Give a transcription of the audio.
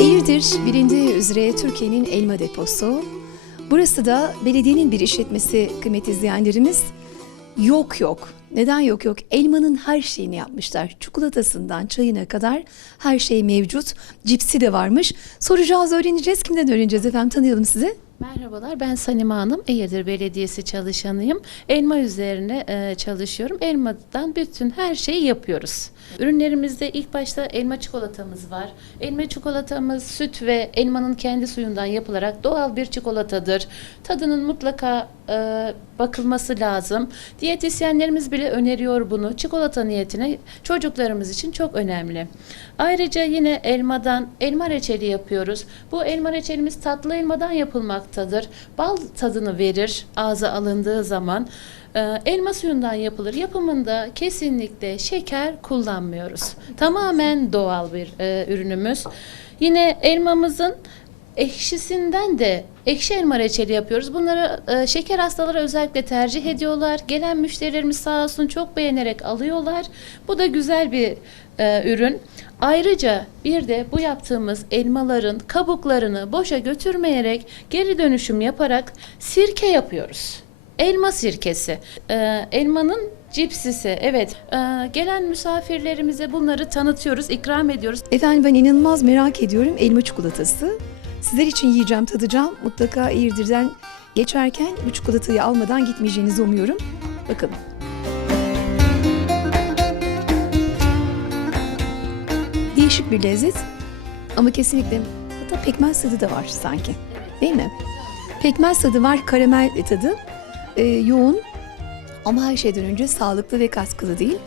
Eğirdir bilindiği üzere Türkiye'nin elma deposu. Burası da belediyenin bir işletmesi kıymetli izleyenlerimiz. Yok. Neden yok? Elmanın her şeyini yapmışlar. Çikolatasından çayına kadar her şey mevcut. Cipsi de varmış. Soracağız, öğreneceğiz. Kimden öğreneceğiz efendim? Tanıyalım sizi. Merhabalar, ben Sanime Hanım, Eğirdir Belediyesi çalışanıyım. Elma üzerine çalışıyorum. Elmadan bütün her şeyi yapıyoruz. Ürünlerimizde ilk başta elma çikolatamız var. Elma çikolatamız süt ve elmanın kendi suyundan yapılarak doğal bir çikolatadır. Tadının mutlaka bakılması lazım. Diyetisyenlerimiz bile öneriyor bunu. Çikolata niyetine çocuklarımız için çok önemli. Ayrıca yine elmadan elma reçeli yapıyoruz. Bu elma reçelimiz tatlı elmadan yapılmaktadır. Bal tadını verir ağza alındığı zaman. Elma suyundan yapılır. Yapımında kesinlikle şeker kullanmıyoruz. Tamamen doğal bir ürünümüz. Yine elmamızın ekşisinden de ekşi elma reçeli yapıyoruz. Bunları şeker hastaları özellikle tercih ediyorlar. Gelen müşterilerimiz sağ olsun çok beğenerek alıyorlar. Bu da güzel bir ürün. Ayrıca bir de bu yaptığımız elmaların kabuklarını boşa götürmeyerek geri dönüşüm yaparak sirke yapıyoruz. Elma sirkesi. Elmanın cipsisi. Evet. Gelen misafirlerimize bunları tanıtıyoruz, ikram ediyoruz. Efendim ben inanılmaz merak ediyorum elma çikolatası. Sizler için yiyeceğim, tadacağım. Mutlaka Eğirdir'den geçerken bu çikolatayı almadan gitmeyeceğinizi umuyorum. Bakalım. Değişik bir lezzet ama kesinlikle hatta pekmez tadı da var sanki. Değil mi? Pekmez tadı var, karamel tadı yoğun ama her şeyden önce sağlıklı ve katkılı değil.